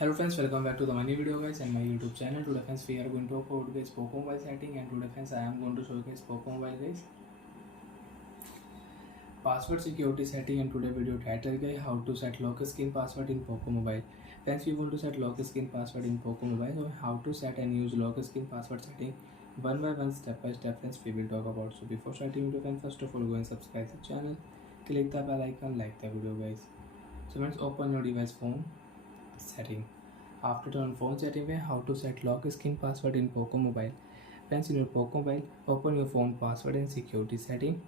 Hello friends, welcome back to the new video guys and my YouTube channel. Today friends we are going to talk about guys Poco mobile setting, and today friends I am going to show you guys Poco mobile guys password security setting. And today video title guys, how to set lock screen password in Poco mobile. Friends, we want to set lock screen password in Poco mobile, so how to set and use lock screen password setting one by one, step by step friends we will talk about. So before starting video friends, first of all go and subscribe the channel, click the bell icon, like the video guys. So friends, open your device phone setting. After turn phone setting, how to set lock screen password in Poco mobile. Friends, in your Poco mobile, open your phone password and security setting.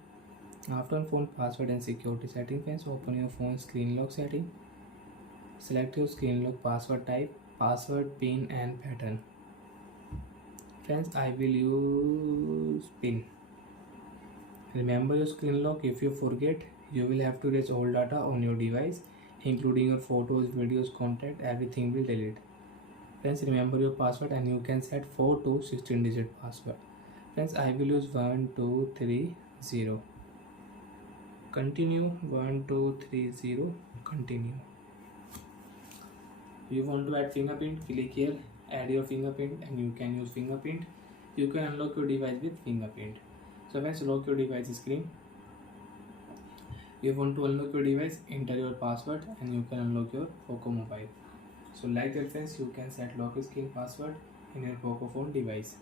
After phone password and security setting, friends, open your phone screen lock setting. Select your screen lock password type, password, pin and pattern. Friends, I will use pin. Remember your screen lock. If you forget, you will have to erase all data on your device, including your photos, videos, contact, everything will delete. Friends, remember your password and you can set 4 to 16 digit password. Friends, I will use 1230. Continue. 1230. Continue. You want to add fingerprint, click here, add your fingerprint, and you can use fingerprint. You can unlock your device with fingerprint. So friends, lock your device screen. You want to unlock your device, enter your password and you can unlock your Poco mobile. So like that friends, you can set lock screen password in your Poco phone device.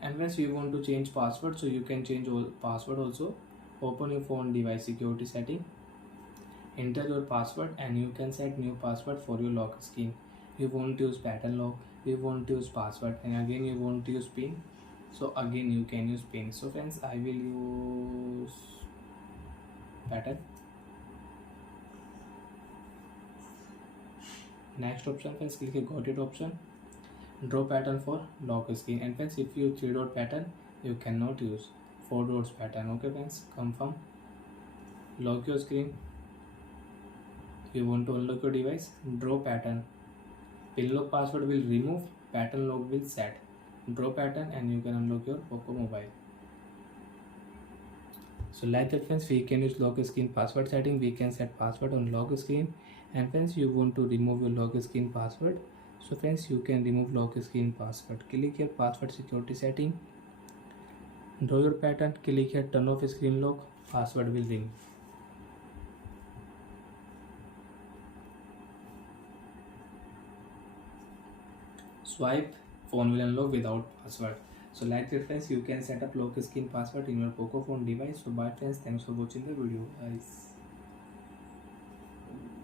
And once you want to change password, so you can change all password also. Open your phone device security setting, enter your password and you can set new password for your lock screen. You want to use pattern lock, you want to use password, and again you want to use pin, so again you can use pin. So friends, I will use pattern. Next option friends, click got it option, draw pattern for lock screen. And friends, if you 3 dot pattern, you cannot use 4 dots pattern. Okay friends, confirm. Lock your screen. You want to unlock your device, draw pattern. Pin lock password will remove, pattern lock will set. Draw pattern and you can unlock your Poco mobile. So like that friends, we can use lock screen password setting. We can set password on lock screen. And friends, you want to remove your lock screen password, so friends, you can remove lock screen password. Click here password security setting, draw your pattern, click here turn off screen lock, password will ring. Swipe, phone will unlock without password. So like that friends, you can set up lock screen password in your Poco phone device. So bye friends, thanks for watching the video guys.